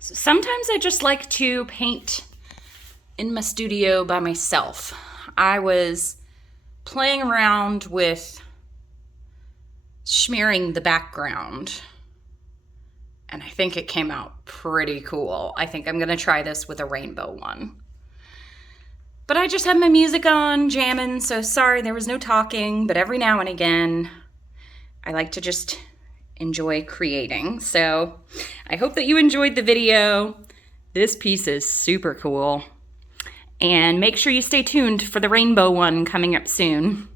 So sometimes I just like to paint in my studio by myself. I was playing around with smearing the background, and I think it came out pretty cool. I think I'm gonna try this with a rainbow one. But I just had my music on, jamming, so sorry there was no talking, but every now and again, I like to just enjoy creating. So I hope that you enjoyed the video. This piece is super cool. And make sure you stay tuned for the rainbow one coming up soon.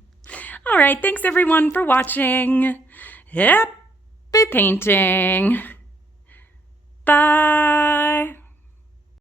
All right, thanks everyone for watching. Happy painting. Bye.